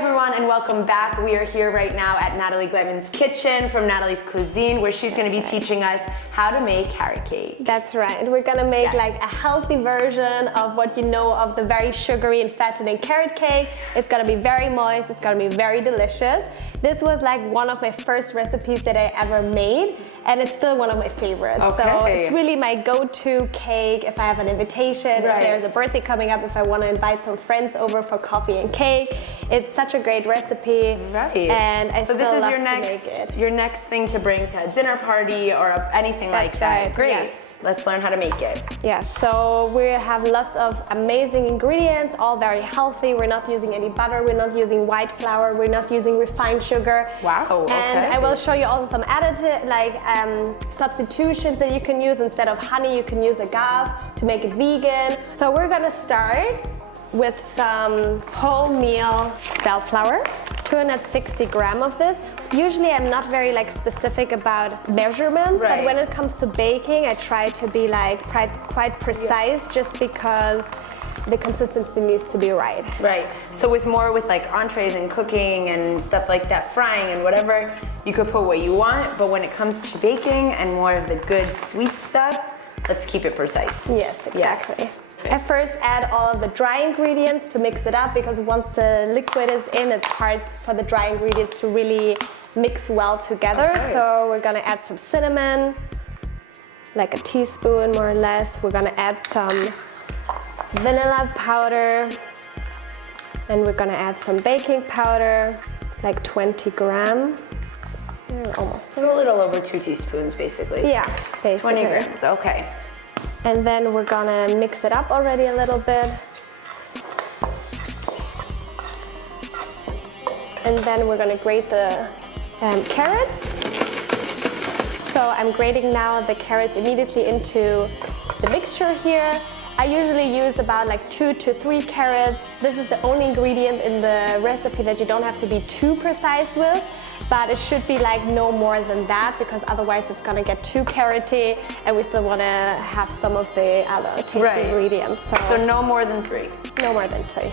everyone, and welcome back. We are here right now at Natalie Gleitman's kitchen from Natalie's Cuisine, where she's going to be teaching us how to make carrot cake. That's right. We're going to make like a healthy version of what you know of the very sugary and fattening carrot cake. It's going to be very moist. It's going to be very delicious. This was like one of my first recipes that I ever made, and it's still one of my favorites. Okay. So it's really my go-to cake if I have an invitation, if there's a birthday coming up, if I want to invite some friends over for coffee and cake. It's such a great recipe, and I still love to make it. Your next thing to bring to a dinner party or anything like that. Right. Great. Yes. Let's learn how to make it. Yes, so we have lots of amazing ingredients, all very healthy. We're not using any butter, we're not using white flour, we're not using refined sugar. Wow, And I will show you also some additive, like substitutions that you can use. Instead of honey, you can use agave to make it vegan. So we're gonna start with some wholemeal spelt flour, 260 grams of this. Usually I'm not very specific about measurements, but when it comes to baking, I try to be quite precise, just because the consistency needs to be right. Right. So with entrees and cooking and stuff like that, frying and whatever, you could put what you want, but when it comes to baking and more of the good sweet stuff, let's keep it precise. Yes, exactly. Yes. I first add all of the dry ingredients to mix it up, because once the liquid is in, it's hard for the dry ingredients to really mix well together. So we're gonna add some cinnamon, like a teaspoon more or less. We're gonna add some vanilla powder, and we're gonna add some baking powder, like 20 grams. Almost. So a little over 2 teaspoons, basically. Yeah, basically. 20 grams, okay. And then we're gonna mix it up already a little bit. And then we're gonna grate the carrots. So I'm grating now the carrots immediately into the mixture here. I usually use about 2 to 3 carrots. This is the only ingredient in the recipe that you don't have to be too precise with, but it should be no more than that, because otherwise it's gonna get too carroty, and we still wanna have some of the other tasty ingredients. So no more than 3? No more than 3.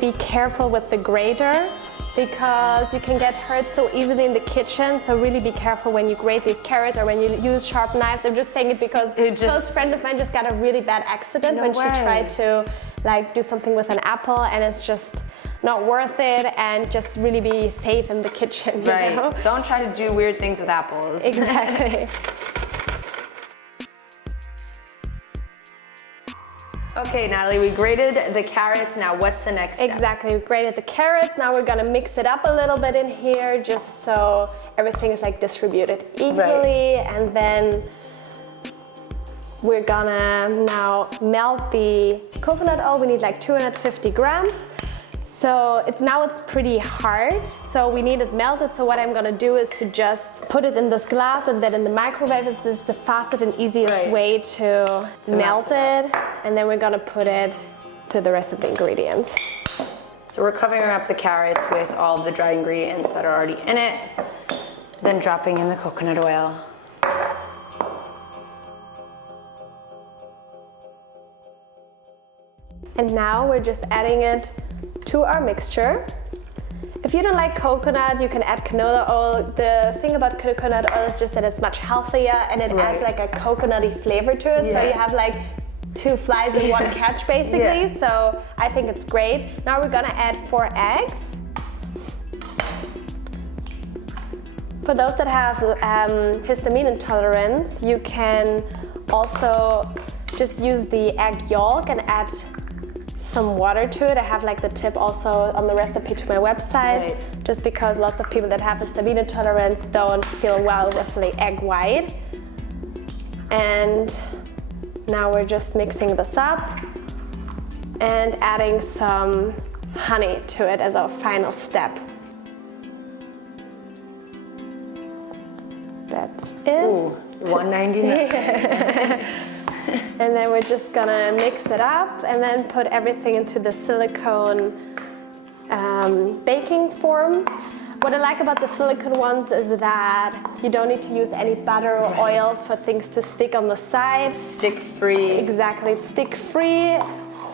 Be careful with the grater, because you can get hurt so easily in the kitchen. So really be careful when you grate these carrots or when you use sharp knives. I'm just saying it because a close friend of mine just got a really bad accident when she tried to do something with an apple, and it's just not worth it. And just really be safe in the kitchen. You know? Don't try to do weird things with apples. Exactly. Okay, Natalie, we grated the carrots. Now what's the next step? Exactly, we grated the carrots. Now we're gonna mix it up a little bit in here, just so everything is distributed equally. And then we're gonna now melt the coconut oil. We need 250 grams. So it's pretty hard, so we need it melted. So what I'm gonna do is to just put it in this glass, and then in the microwave is just the fastest and easiest way to melt it. And then we're gonna put it to the rest of the ingredients. So we're covering up the carrots with all the dry ingredients that are already in it, then dropping in the coconut oil. And now we're just adding it to our mixture. If you don't like coconut, you can add canola oil. The thing about coconut oil is just that it's much healthier, and it adds a coconutty flavor to it. So you have 2 flies in one catch, basically. So I think it's great. Now we're gonna add 4 eggs. For those that have histamine intolerance, you can also just use the egg yolk and add some water to it. I have the tip also on the recipe to my website, just because lots of people that have histamine intolerance don't feel well with the egg white. And now we're just mixing this up and adding some honey to it as our final step. That's it. Ooh, $1.99. And then we're just gonna mix it up and then put everything into the silicone baking form. What I like about the silicone ones is that you don't need to use any butter or oil for things to stick on the sides. Stick free. Exactly, it's stick free.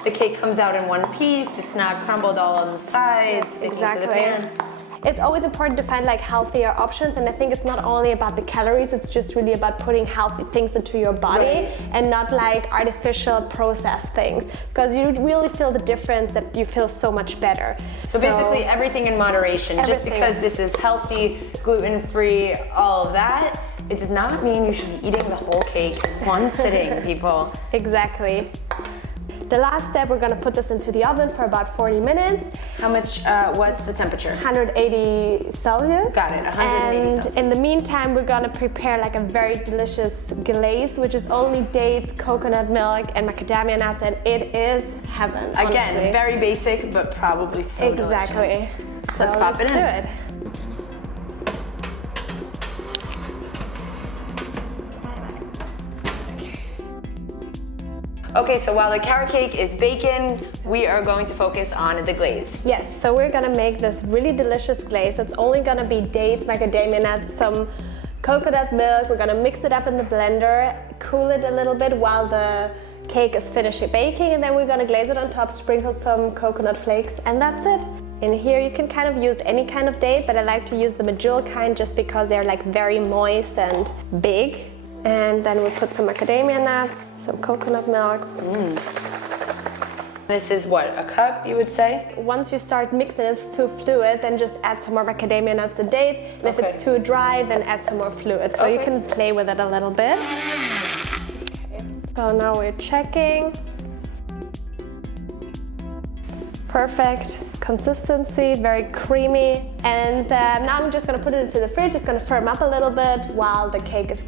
the cake comes out in one piece. It's not crumbled all on the sides, sticking to the pan. It's always important to find like healthier options, and I think it's not only about the calories, it's just really about putting healthy things into your body and not like artificial processed things, because you really feel the difference, that you feel so much better. So basically everything in moderation. Just because this is healthy, gluten-free, all of that, it does not mean you should be eating the whole cake in one sitting, people. Exactly. The last step, we're gonna put this into the oven for about 40 minutes. How much, what's the temperature? 180 Celsius. Got it, 180 Celsius. And in the meantime, we're gonna prepare like a very delicious glaze, which is only dates, coconut milk, and macadamia nuts, and it is heaven, honestly. Again, very basic, but probably so delicious. Exactly. Let's pop it in. Let's do it. Okay, so while the carrot cake is baking, we are going to focus on the glaze. Yes, so we're gonna make this really delicious glaze. It's only gonna be dates, macadamia nuts, some coconut milk. We're gonna mix it up in the blender, cool it a little bit while the cake is finished baking, and then we're gonna glaze it on top, sprinkle some coconut flakes, and that's it. In here you can kind of use any kind of date, but I like to use the medjool kind just because they're like very moist and big. And then we put some macadamia nuts, some coconut milk. This is what, a cup, you would say? Once you start mixing, it's too fluid, then just add some more macadamia nuts and dates. And if it's too dry, then add some more fluid. So you can play with it a little bit. So now we're checking. Perfect consistency, very creamy. And now I'm just gonna put it into the fridge. It's gonna firm up a little bit while the cake is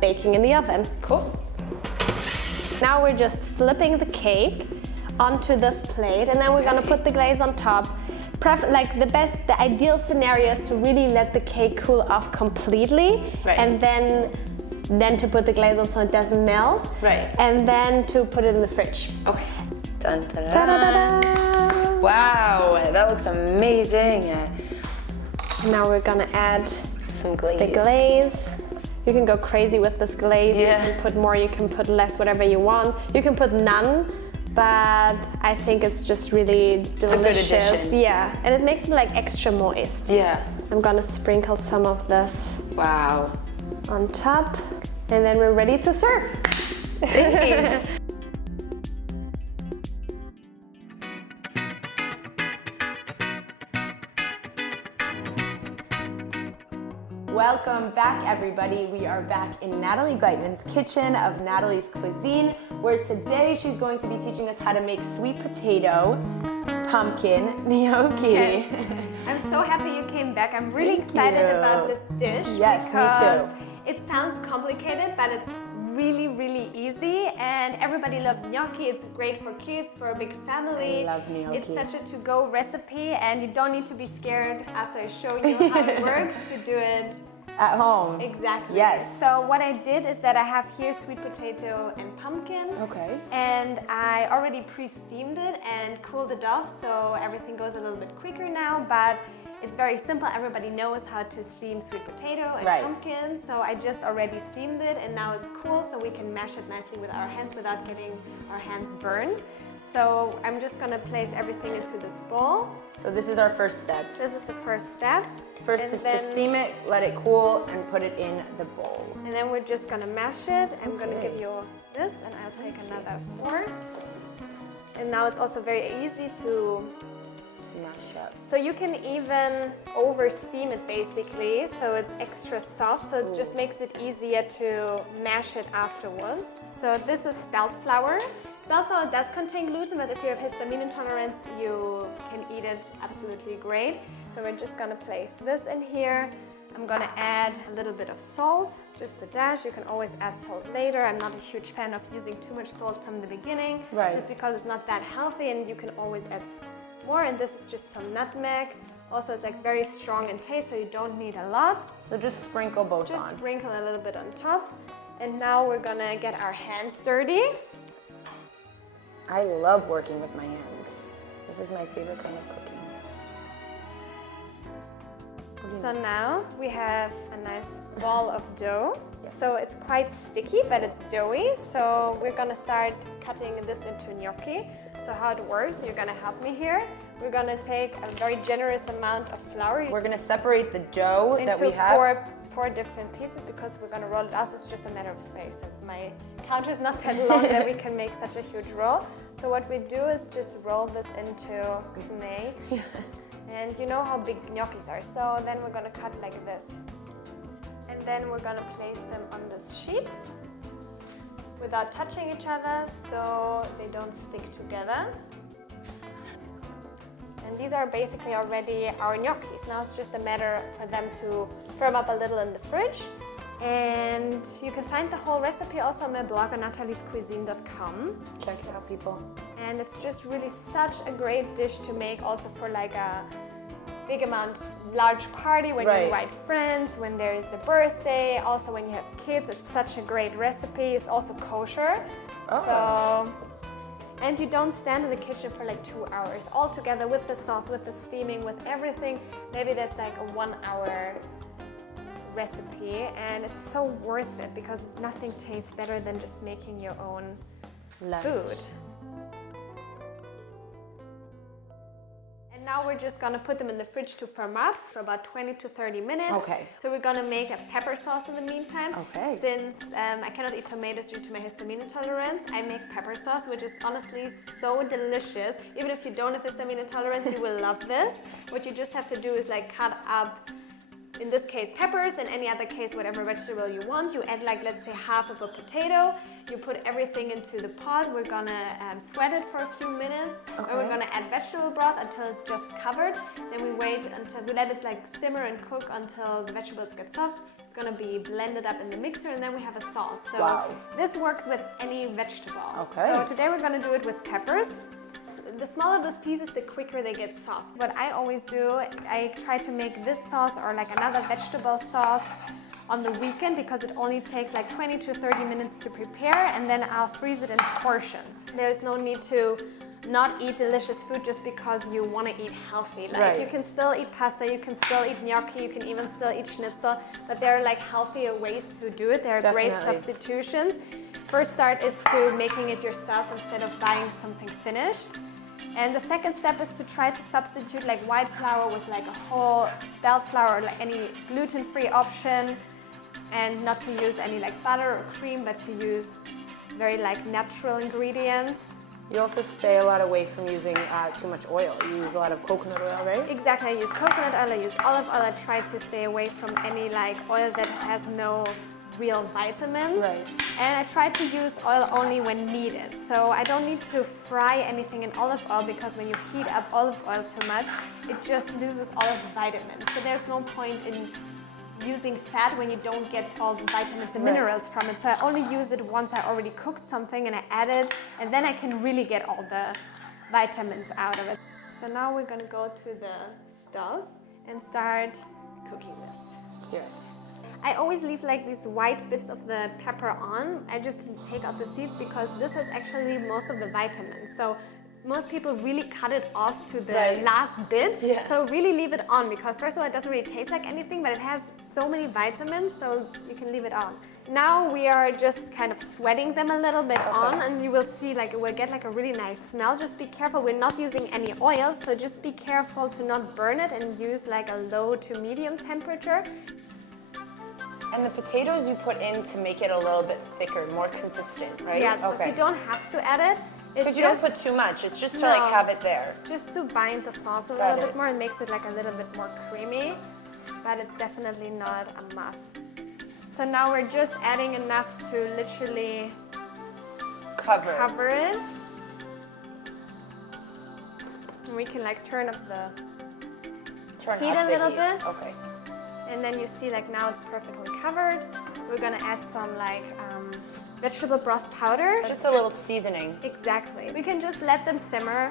baking in the oven. Cool. Now we're just flipping the cake onto this plate, and then we're gonna put the glaze on top. The ideal scenario is to really let the cake cool off completely, and then to put the glaze on so it doesn't melt, and then to put it in the fridge. Okay. Dun, da, da, da, da. Wow, that looks amazing. Now we're gonna add some glaze. The glaze. You can go crazy with this glaze. Yeah. You can put more, you can put less, whatever you want. You can put none, but I think it's just really delicious. It's a good addition. Yeah, and it makes it like extra moist. Yeah. I'm gonna sprinkle some of this on top, and then we're ready to serve. Thanks. Welcome back, everybody. We are back in Natalie Gleitman's kitchen of Natalie's Cuisine, where today she's going to be teaching us how to make sweet potato pumpkin gnocchi. Yes. I'm so happy you came back. I'm really excited about this dish. Yes, me too. It sounds complicated, but it's really, really easy, and everybody loves gnocchi. It's great for kids, for a big family. I love gnocchi. It's such a to-go recipe, and you don't need to be scared after I show you how it works to do it at home. Exactly. Yes. So what I did is that I have here sweet potato and pumpkin. Okay. And I already pre-steamed it and cooled it off, so everything goes a little bit quicker now, but it's very simple. Everybody knows how to steam sweet potato and pumpkin, so I just already steamed it, and now it's cool, so we can mash it nicely with our hands without getting our hands burned. So I'm just gonna place everything into this bowl. So this is our first step. This is the first step. First is to steam it, let it cool, and put it in the bowl. And then we're just gonna mash it. I'm gonna give you this, and I'll take another fork. And now it's also very easy to mash up. So you can even over steam it basically, so it's extra soft, so it just makes it easier to mash it afterwards. So this is spelt flour. Spelt flour does contain gluten, but if you have histamine intolerance, you can eat it absolutely great. So we're just gonna place this in here. I'm gonna add a little bit of salt, just a dash. You can always add salt later. I'm not a huge fan of using too much salt from the beginning, just because it's not that healthy, and you can always add more. And this is just some nutmeg. Also, it's like very strong in taste, so you don't need a lot. So just sprinkle both on. Just sprinkle a little bit on top. And now we're gonna get our hands dirty. I love working with my hands. This is my favorite kind of cooking. So now we have a nice ball of dough. So it's quite sticky, but it's doughy. So we're gonna start cutting this into gnocchi. So So how it works, you're gonna help me here. We're gonna take a very generous amount of flour. We're gonna separate the dough that into we have. four different pieces because we're gonna roll it out. So it's just a matter of space. My counter is not that long that we can make such a huge roll. So what we do is just roll this into snake. And you know how big gnocchis are. So then we're gonna cut like this. And then we're gonna place them on this sheet without touching each other so they don't stick together. And these are basically already our gnocchis. Now it's just a matter for them to firm up a little in the fridge. And you can find the whole recipe also on my blog on nataliescuisine.com. Check it out, people. And it's just really such a great dish to make also for like a big amount, large party, when you invite friends, when there is a birthday, also when you have kids. It's such a great recipe. It's also kosher. So, and you don't stand in the kitchen for like 2 hours all together with the sauce, with the steaming, with everything. Maybe that's like a 1 hour recipe, and it's so worth it because nothing tastes better than just making your own food. And now we're just gonna put them in the fridge to firm up for about 20 to 30 minutes. Okay. So we're gonna make a pepper sauce in the meantime. Okay. Since I cannot eat tomatoes due to my histamine intolerance, I make pepper sauce, which is honestly so delicious. Even if you don't have histamine intolerance, you will love this. What you just have to do is like cut up, in this case, peppers, in any other case, whatever vegetable you want. You add like, let's say, half of a potato. You put everything into the pot. We're gonna sweat it for a few minutes. And we're gonna add vegetable broth until it's just covered. Then we wait until, we let it like simmer and cook until the vegetables get soft. It's gonna be blended up in the mixer, and then we have a sauce. So this works with any vegetable. So today we're gonna do it with peppers. The smaller those pieces, the quicker they get soft. What I always do, I try to make this sauce or like another vegetable sauce on the weekend because it only takes like 20 to 30 minutes to prepare, and then I'll freeze it in portions. There's no need to not eat delicious food just because you want to eat healthy. Like you can still eat pasta, you can still eat gnocchi, you can even still eat schnitzel, but there are like healthier ways to do it. There are great substitutions. First start is to making it yourself instead of buying something finished. And the second step is to try to substitute like white flour with like a whole spelt flour or like any gluten-free option, and not to use any like butter or cream, but to use very like natural ingredients. You also stay a lot away from using too much oil. You use a lot of coconut oil, right? Exactly, I use coconut oil, I use olive oil. I try to stay away from any like oil that has no real vitamins. And I try to use oil only when needed. So I don't need to fry anything in olive oil because when you heat up olive oil too much, it just loses all of the vitamins. So there's no point in using fat when you don't get all the vitamins and minerals from it. So I only use it once I already cooked something and I add it, and then I can really get all the vitamins out of it. So now we're gonna go to the stove and start cooking this. Let's do it. I always leave like these white bits of the pepper on. I just take out the seeds because this has actually most of the vitamins. So most people really cut it off to the last bit. So really leave it on because first of all, it doesn't really taste like anything, but it has so many vitamins, so you can leave it on. Now we are just kind of sweating them a little bit on, and you will see like it will get like a really nice smell. Just be careful, we're not using any oil, so just be careful to not burn it and use like a low to medium temperature. And the potatoes you put in to make it a little bit thicker, more consistent, right? Yeah, so you don't have to add it. Because you don't put too much, it's just to like have it there. Just to bind the sauce a little bit more, it makes it like a little bit more creamy, but it's definitely not a must. So now we're just adding enough to literally cover it. And we can like turn up the heat a little bit. Okay. And then you see like now it's perfectly covered. We're gonna add some like vegetable broth powder. Just a little seasoning. Exactly. We can just let them simmer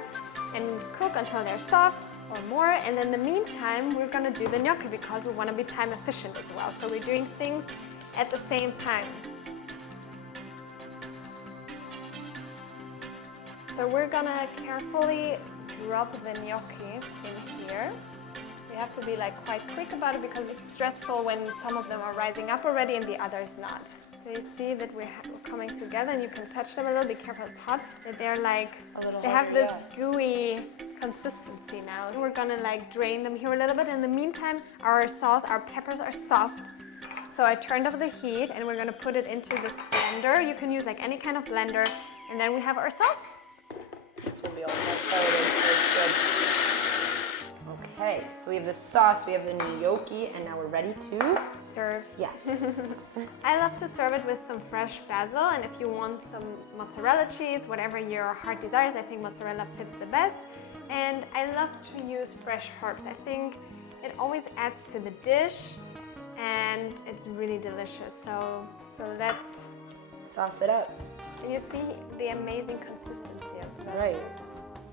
and cook until they're soft or more. And in the meantime, we're gonna do the gnocchi because we wanna be time efficient as well. So we're doing things at the same time. So we're gonna carefully drop the gnocchi in here. You have to be like quite quick about it because it's stressful when some of them are rising up already and the others not. So you see that we're coming together, and you can touch them a little. Be careful, it's hot. That they're like they have this gooey consistency now. So we're gonna like drain them here a little bit. In the meantime, our peppers are soft. So I turned off the heat, and we're gonna put it into this blender. You can use like any kind of blender, and then we have our sauce. This will be all good. Okay, so we have the sauce, we have the gnocchi, and now we're ready to Serve. yeah. I love to serve it with some fresh basil, and if you want some mozzarella cheese, whatever your heart desires, I think mozzarella fits the best. And I love to use fresh herbs. I think it always adds to the dish, and it's really delicious. So let's Sauce it up. and you see the amazing consistency of that. Right.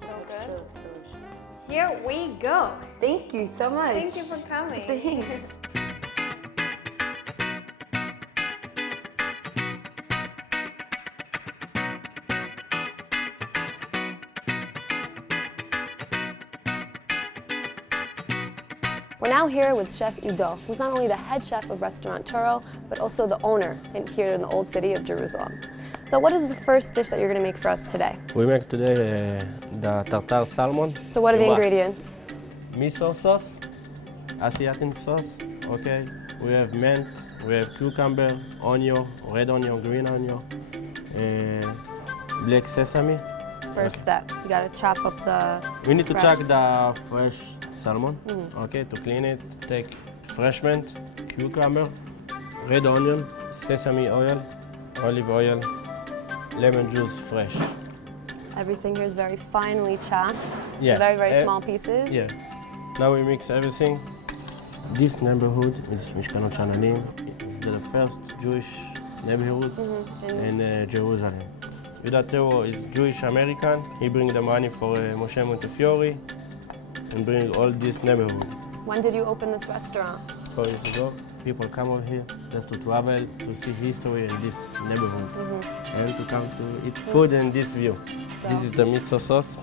So It's good. so delicious. Here we go. Thank you so much. Thank you for coming. Thanks. We're now here with Chef Ido, who's not only the head chef of restaurant Touro, but also the owner here in the old city of Jerusalem. So what is the first dish that you're going to make for us today? We make today the tartar salmon. So what are the Must. ingredients? Miso sauce, Asiatic sauce, okay. We have mint, we have cucumber, onion, red onion, green onion, black sesame. First step, you got to chop up the We need to fresh check the fresh salmon, okay, to clean it. Take fresh mint, cucumber, red onion, sesame oil, olive oil, lemon juice fresh. Everything here is very finely chopped, Yeah. very, very small pieces. Yeah. Now we mix everything. This neighborhood is Mishkanot Shananim. It's the first Jewish neighborhood in Jerusalem. Yuda Touro is Jewish American. He bring the money for Moshe Montefiore and bring all this neighborhood. When did you open this restaurant? 4 years ago, people come over here just to travel, to see history in this neighborhood, and to come to eat food in this view. So- This is the miso sauce,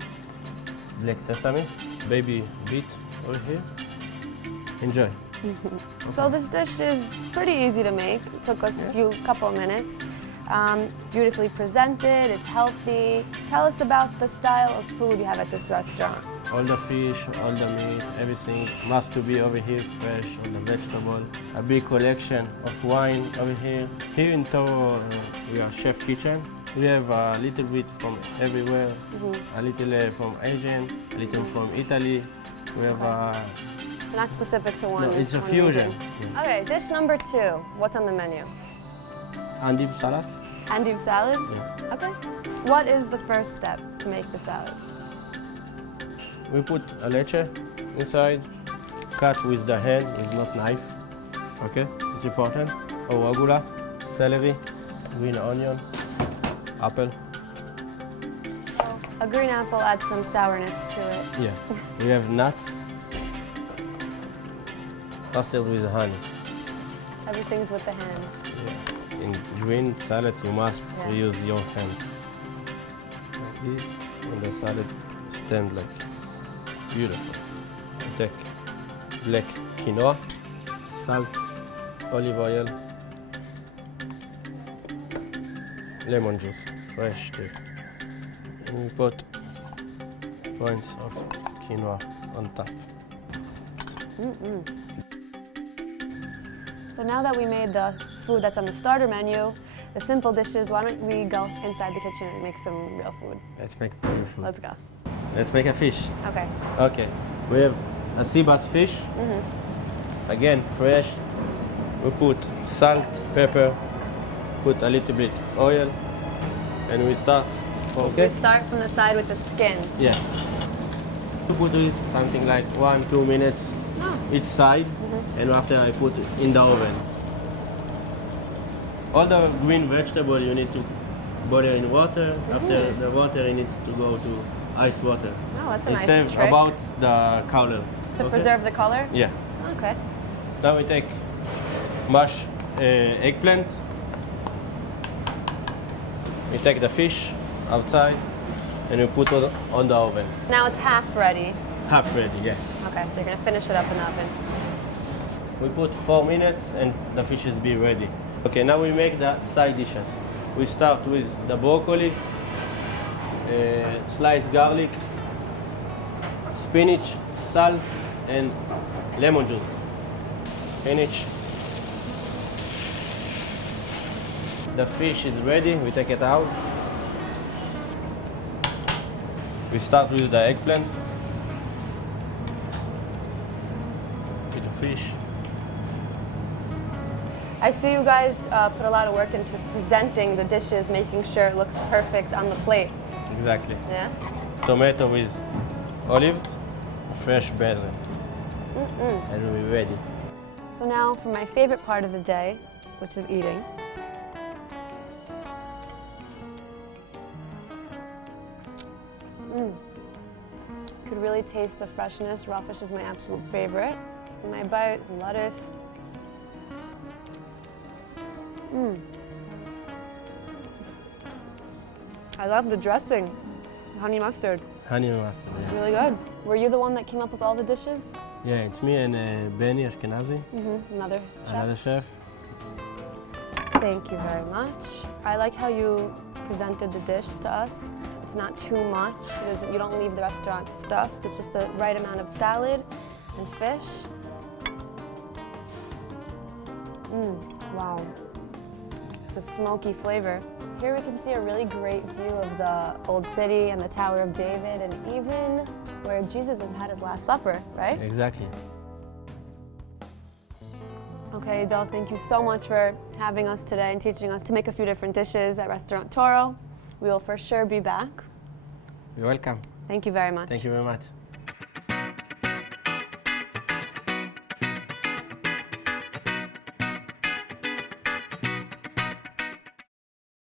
black sesame, baby beet over here. Enjoy. So this dish is pretty easy to make. It took us a couple of minutes. It's beautifully presented, it's healthy. Tell us about the style of food you have at this restaurant. All the fish, all the meat, everything must to be over here fresh, all the vegetable. A big collection of wine over here. Here in Touro, we are chef kitchen. We have a little bit from everywhere, a little from Asian, a little from Italy. We have So not specific to one. no, it's a one fusion. region. Okay, dish number 2. What's on the menu? Endive salad. Endive salad? Yeah. Okay. What is the first step to make the salad? We put a leche inside, cut with the hand, with not knife. Okay, it's important. Arugula, celery, green onion, apple. A green apple adds some sourness to it. Yeah, we have nuts. Pastel with honey. Everything's with the hands. Yeah. In green salad, you must use your hands. Like this, and the salad stand like beautiful. Take black quinoa, salt, olive oil, lemon juice, fresh too. And we put points of quinoa on top. So now that we made the food that's on the starter menu, the simple dishes, why don't we go inside the kitchen and make some real food? Let's make food. Let's go. Let's make a fish. Okay. Okay, we have a sea bass fish. Again, fresh. We put salt, pepper, put a little bit oil, and we start. Okay? We start from the side with the skin. Yeah. We put it something like 1-2 minutes each side, and after I put it in the oven. All the green vegetable you need to boil in water. After the water, it needs to go to ice water. Oh, that's a The nice same trick. about the color. To okay? preserve the color? Yeah. Okay. Now we take mashed eggplant. We take the fish outside and we put it on the oven. Now it's half ready. Half ready, yeah. Okay, so you're gonna finish it up in the oven. We put 4 minutes and the fish is be ready. Okay, now we make the side dishes. We start with the broccoli, sliced garlic, spinach, salt, and lemon juice. Finish. The fish is ready, we take it out. We start with the eggplant, with the fish. I see you guys put a lot of work into presenting the dishes, making sure it looks perfect on the plate. Exactly. Yeah? Tomato with olive, fresh basil, and we're ready. So now for my favorite part of the day, which is eating. Could really taste the freshness. Raw fish is my absolute favorite. And my bite, lettuce. I love the dressing, honey mustard. Honey mustard, It's yeah. really good. Were you the one that came up with all the dishes? Yeah, it's me and Benny Ashkenazi, Another chef? another chef. Thank you very much. I like how you presented the dish to us. It's not too much. You don't leave the restaurant stuffed. It's just a right amount of salad and fish. Wow. The smoky flavor. Here we can see a really great view of the Old City and the Tower of David, and even where Jesus has had his Last Supper, right? Exactly. Okay, Adele, thank you so much for having us today and teaching us to make a few different dishes at Restaurant Touro. We will for sure be back. You're welcome. Thank you very much. Thank you very much.